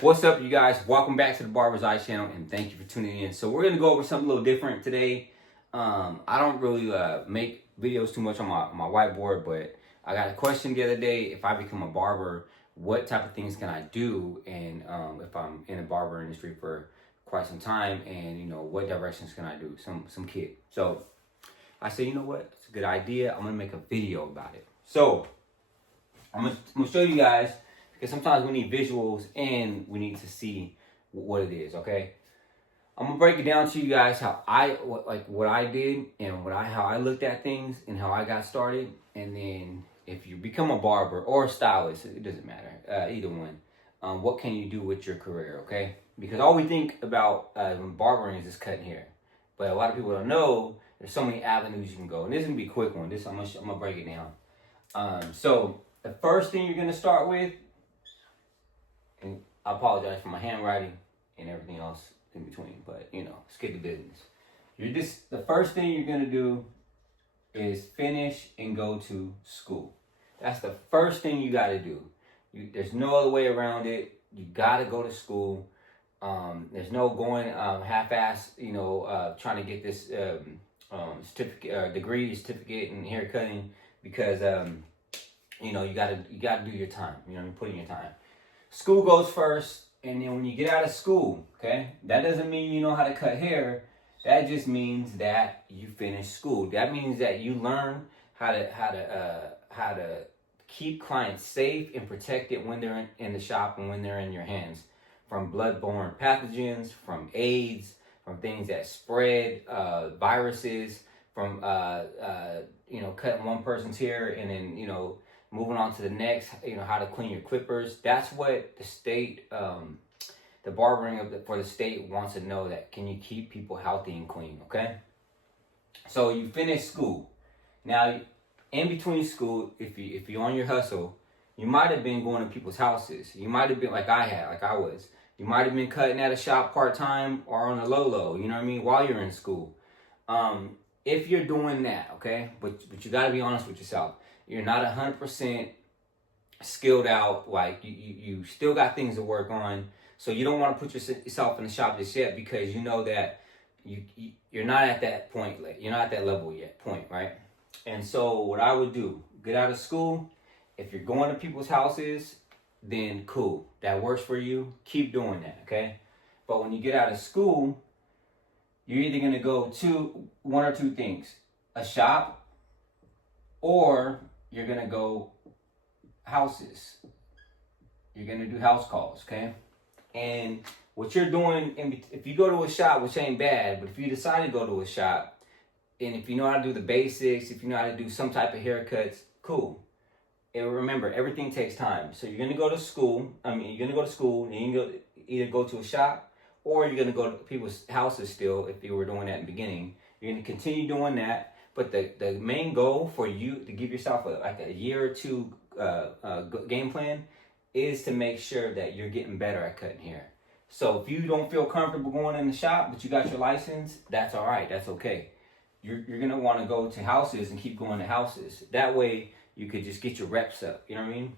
What's up, you guys? Welcome back to the Barber's Eye channel, and thank you for tuning in. So we're gonna go over something a little different today. I don't really make videos too much on my whiteboard, but I got a question the other day. If I become a barber, what type of things can I do? And if I'm in the barber industry for quite some time, and what directions can I do? Some kit. So I said, you know what? It's a good idea. I'm gonna make a video about it. So I'm gonna show you guys, because sometimes we need visuals and we need to see what it is. Okay, I'm gonna break it down to you guys how what I did and how I looked at things and how I got started. And then if you become a barber or a stylist, it doesn't matter, either one. What can you do with your career? Okay, because all we think about when barbering is just cutting hair, but a lot of people don't know there's so many avenues you can go. And this is gonna be a quick one. I'm gonna break it down. So the first thing you're gonna start with, and I apologize for my handwriting and everything else in between, but let's get to business. The first thing you're gonna do is finish and go to school. That's the first thing you gotta do. There's no other way around it. You gotta go to school. There's no going half-ass, trying to get this certificate, degree, certificate in hair cutting, because you gotta do your time. Put in your time. School goes first, and then when you get out of school, okay, that doesn't mean you know how to cut hair. That just means that you finish school. That means that you learn how to keep clients safe and protected when they're in the shop and when they're in your hands, from bloodborne pathogens, from AIDS, from things that spread, viruses, from cutting one person's hair and then moving on to the next, how to clean your clippers. That's what the state, the barbering for the state wants to know, that can you keep people healthy and clean, okay? So you finish school. Now, in between school, if you're on your hustle, you might have been going to people's houses. You might have been like I was. You might have been cutting at a shop part-time or on a low, while you're in school. If you're doing that, okay, but you got to be honest with yourself. You're not 100% skilled out. Like you still got things to work on. So you don't want to put yourself in the shop just yet, because you know that you're not at that point. You're not at that level yet. Right? And so what I would do, get out of school. If you're going to people's houses, then cool. That works for you. Keep doing that. Okay. But when you get out of school, you're either going to go to one or two things: a shop, or you're going to go houses. You're going to do house calls, okay? And what you're doing, if you go to a shop, which ain't bad, but if you decide to go to a shop, and if you know how to do the basics, if you know how to do some type of haircuts, cool. And remember, everything takes time. So you're going to go to school. And you can either go to a shop, or you're going to go to people's houses still, if you were doing that in the beginning. You're going to continue doing that. But the main goal for you to give yourself a year or two game plan is to make sure that you're getting better at cutting hair. So if you don't feel comfortable going in the shop, but you got your license, that's all right. That's okay. You're going to want to go to houses and keep going to houses. That way you could just get your reps up. You know what I mean?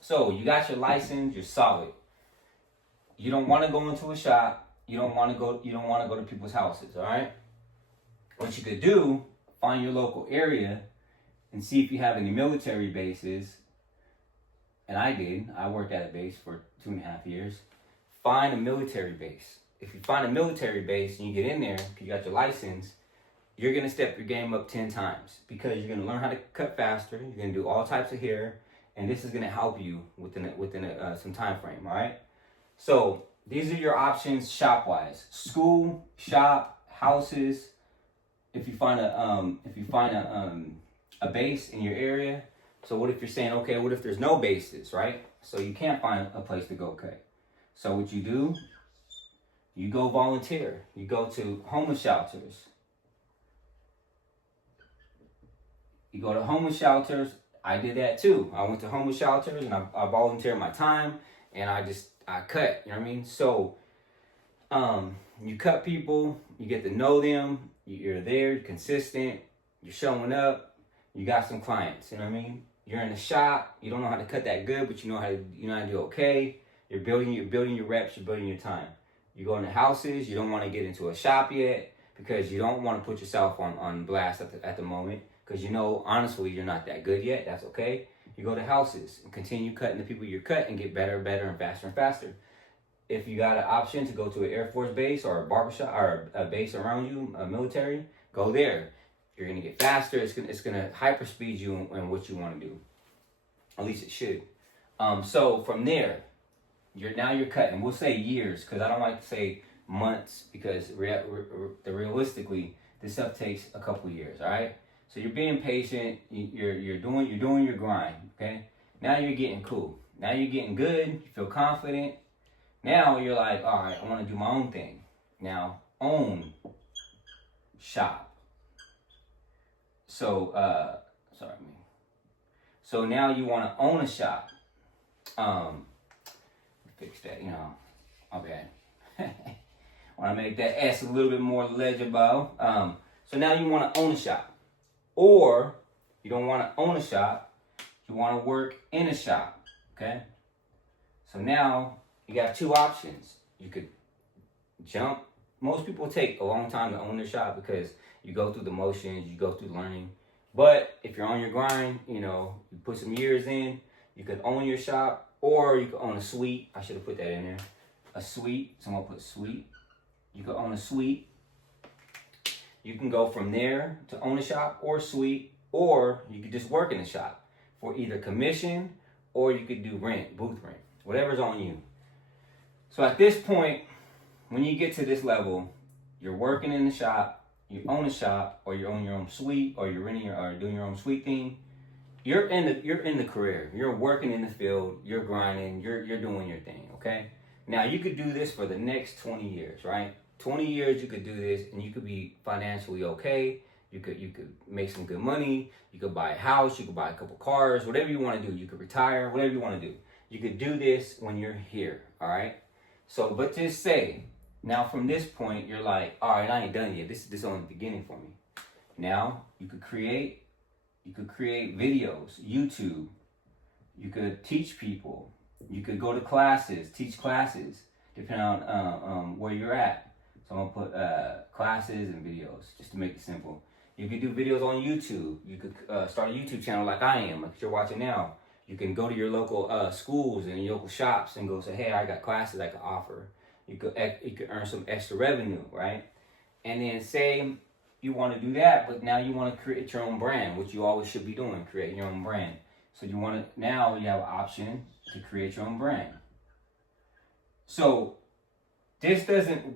So you got your license, you're solid. You don't want to go into a shop. You don't want to go to people's houses, all right? What you could do, find your local area and see if you have any military bases. And I worked at a base for 2.5 years. Find a military base. If you find a military base and you get in there, because you got your license, you're going to step your game up 10 times, because you're going to learn how to cut faster. You're going to do all types of hair, and this is going to help you within some time frame, all right? So these are your options shop-wise: school, shop, houses. If you find a base in your area. So what if you're saying, okay, what if there's no bases, right? So you can't find a place to go cut. So what you do, you go volunteer. You go to homeless shelters. You go to homeless shelters. I did that too. I went to homeless shelters and I volunteered my time, and I cut, you know what I mean? So you cut people, you get to know them, you're there, you're consistent, you're showing up, you got some clients, you know what I mean? You're in the shop, you don't know how to cut that good, but you know how to do okay. You're building your reps, you're building your time. You go into houses, you don't want to get into a shop yet because you don't want to put yourself on blast at the moment because you know, honestly, you're not that good yet. That's okay. You go to houses and continue cutting the people you cut and get better and better and faster. If you got an option to go to an Air Force base or a barbershop or a base around you, a military, go there. You're gonna get faster. It's gonna hyper speed you in what you want to do. At least it should. So from there, you're cutting. We'll say years because I don't like to say months because realistically this stuff takes a couple years. All right. So you're being patient. You're doing your grind. Okay. Now you're getting cool. Now you're getting good. You feel confident. Now you're like, all right, I want to do my own thing. Now own shop. So So now you want to own a shop. Fix that, okay. Want to make that S a little bit more legible. So now you want to own a shop. Or you don't want to own a shop. You want to work in a shop, okay? So now you got two options. You could jump. Most people take a long time to own their shop because you go through the motions, you go through learning. But if you're on your grind, you put some years in, you could own your shop or you could own a suite. I should have put that in there. A suite. Someone put suite. You could own a suite. You can go from there to own a shop or suite, or you could just work in the shop for either commission or you could do rent, booth rent, whatever's on you. So at this point, when you get to this level, you're working in the shop, you own a shop, or you own your own suite, or you're renting or doing your own suite thing. You're in the career. You're working in the field. You're grinding. You're doing your thing. Okay. Now you could do this for the next 20 years, right? 20 years you could do this, and you could be financially okay. You could make some good money. You could buy a house. You could buy a couple cars. Whatever you want to do. You could retire. Whatever you want to do. You could do this when you're here. All right. So, but just say. Now, from this point, you're like, all right, I ain't done yet. This is only the beginning for me. Now, you could create videos, YouTube. You could teach people. You could go to classes, teach classes, depending on where you're at. So I'm gonna put classes and videos just to make it simple. You could do videos on YouTube. You could start a YouTube channel like I am, like you're watching now. You can go to your local schools and your local shops and go say, hey, I got classes I can offer. You could earn some extra revenue, right? And then say you want to do that, but now you want to create your own brand, which you always should be doing, create your own brand. So now you have an option to create your own brand. So this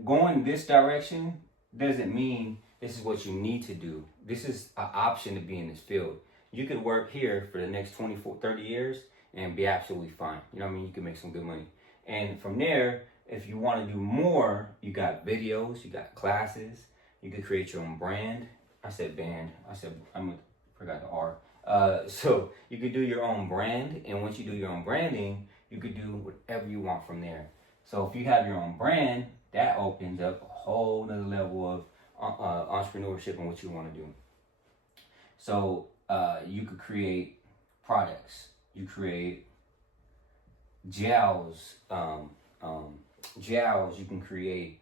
going this direction doesn't mean this is what you need to do. This is an option to be in this field. You could work here for the next 24, 30 years and be absolutely fine. You know what I mean? You can make some good money. And from there, if you want to do more, you got videos, you got classes, you could create your own brand. I said band. I forgot the R. So you could do your own brand, and once you do your own branding, you could do whatever you want from there. So if you have your own brand, that opens up a whole nother level of entrepreneurship and what you want to do. So you could create products. You create gels. You can create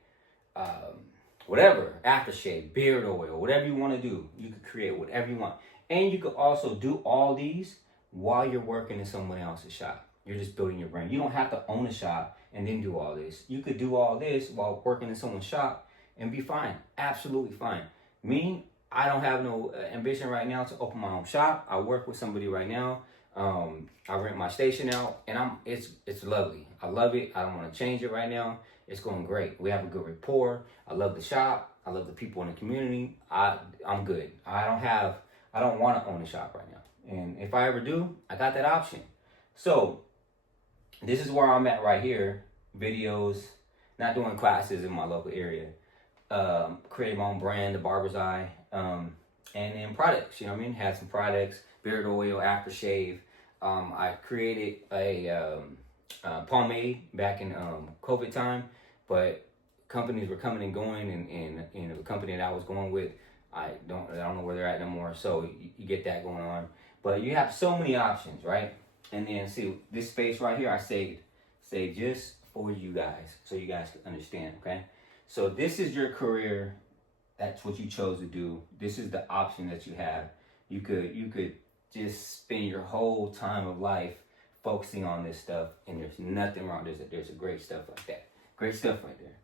whatever, aftershave, beard oil, whatever you want to do. You could create whatever you want. And you could also do all these while you're working in someone else's shop. You're just building your brand. You don't have to own a shop and then do all this. You could do all this while working in someone's shop and be fine. Absolutely fine. Me, I don't have no ambition right now to open my own shop. I work with somebody right now. I rent my station out, and it's lovely. I love it. I don't want to change it right now. It's going great. We have a good rapport. I love the shop. I love the people in the community. I'm good. I don't want to own a shop right now. And if I ever do, I got that option. So this is where I'm at right here. Videos, not doing classes in my local area. Creating my own brand, the Barber's Eye. And then products, you know what I mean? Had some products, beard oil, aftershave. I created a pomade back in COVID time, but companies were coming and going, and the company that I was going with, I don't know where they're at no more. So you get that going on, but you have so many options, right? And then see this space right here, I saved stay just for you guys, so you guys can understand, okay? So this is your career. That's what you chose to do. This is the option that you have. You could just spend your whole time of life focusing on this stuff, and there's nothing wrong. There's a great stuff like that. Great stuff right there.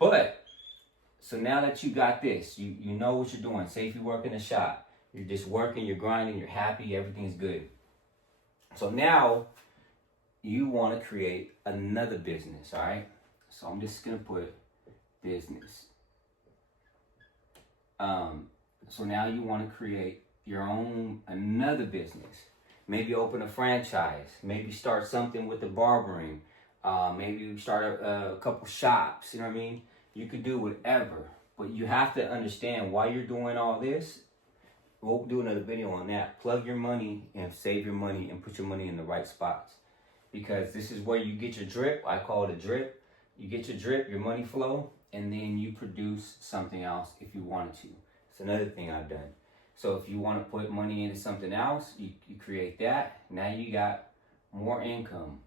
But so now that you got this, you know what you're doing. Say if you work in a shop, you're just working, you're grinding, you're happy, everything's good. So now you want to create another business, all right? So I'm just gonna put business. So now you want to create your own, another business. Maybe open a franchise. Maybe start something with the barbering. Maybe start a couple shops. You know what I mean? You could do whatever, but you have to understand why you're doing all this. We'll do another video on that. Plug your money and save your money and put your money in the right spots, because this is where you get your drip. I call it a drip. You get your drip, your money flow, and then you produce something else if you wanted to. It's another thing I've done. So if you want to put money into something else, you create that. Now you got more income,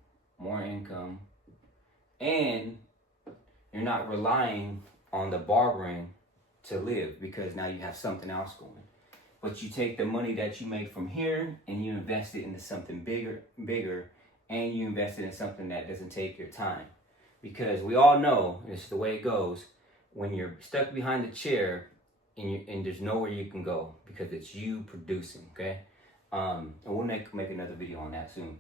and you're not relying on the barbering to live, because now you have something else going. But you take the money that you make from here and you invest it into something bigger, and you invest it in something that doesn't take your time. Because we all know, it's the way it goes, when you're stuck behind the chair and there's nowhere you can go, because it's you producing, okay? And we'll make another video on that soon.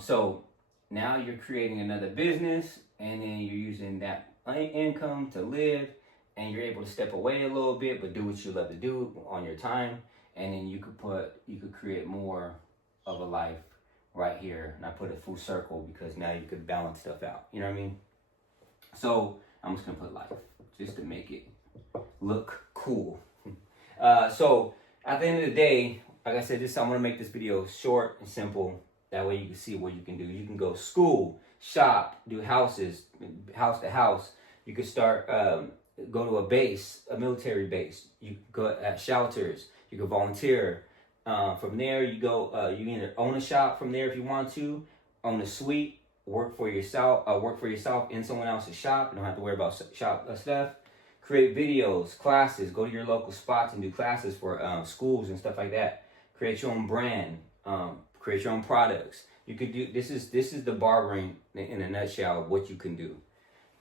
So now you're creating another business, and then you're using that income to live, and you're able to step away a little bit, but do what you love to do on your time. And then you could create more of a life right here. And I put it full circle because now you could balance stuff out. You know what I mean? So I'm just gonna put life just to make it look cool. So at the end of the day, like I said, I'm gonna make this video short and simple. That way you can see what you can do. You can go school, shop, do houses, house to house. You could start, go to a base, a military base. You could go at shelters. You could volunteer. From there, you go. You can either own a shop from there if you want to, own a suite, work for yourself in someone else's shop. You don't have to worry about shop stuff. Create videos, classes. Go to your local spots and do classes for schools and stuff like that. Create your own brand. Create your own products. You could do this is the barbering in a nutshell of what you can do.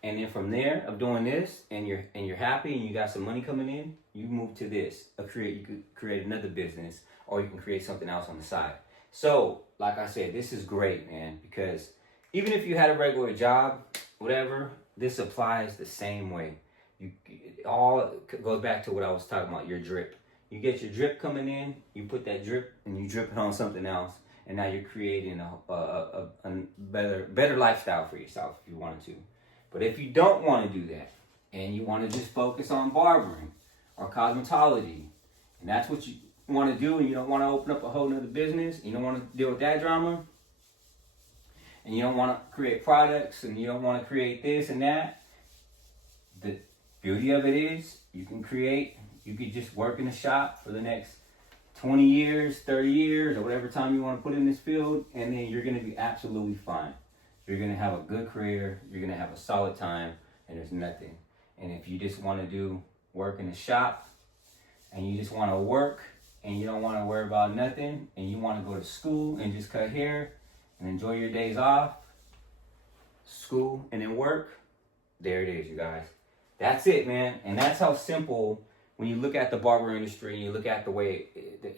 And then from there, of doing this, and you're happy and you got some money coming in, you move to this. You could create another business, or you can create something else on the side. So, like I said, this is great, man, because even if you had a regular job, whatever, this applies the same way. It all goes back to what I was talking about, your drip. You get your drip coming in, you put that drip, and you drip it on something else, and now you're creating a better lifestyle for yourself if you wanted to. But if you don't want to do that, and you want to just focus on barbering or cosmetology, and that's what you want to do, and you don't want to open up a whole nother business, you don't want to deal with that drama, and you don't want to create products, and you don't want to create this and that, the beauty of it is you could just work in a shop for the next 20 years, 30 years, or whatever time you want to put in this field, and then you're going to be absolutely fine. You're going to have a good career, you're going to have a solid time, and there's nothing. And if you just want to do work in a shop, and you just want to work, and you don't want to worry about nothing, and you want to go to school and just cut hair and enjoy your days off, school and then work, there it is, you guys. That's it, man. And that's how simple, when you look at the barber industry, and you look at the way,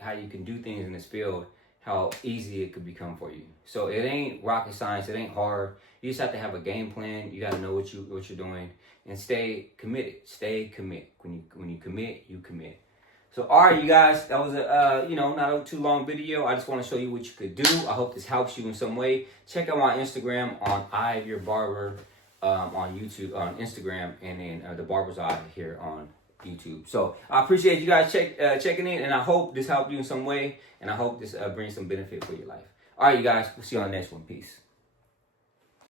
how you can do things in this field, how easy it could become for you. So it ain't rocket science, it ain't hard. You just have to have a game plan. You got to know what you're doing, and stay committed. Stay commit. When you commit, you commit. So all right, you guys, that was a not a too long video. I just want to show you what you could do. I hope this helps you in some way. Check out my Instagram on Your Barber on YouTube, on Instagram, and then the Barber's Eye here on YouTube. So I appreciate you guys checking in, and I hope this helped you in some way, and I hope this brings some benefit for your life. All right, you guys, we'll see you on the next one. Peace.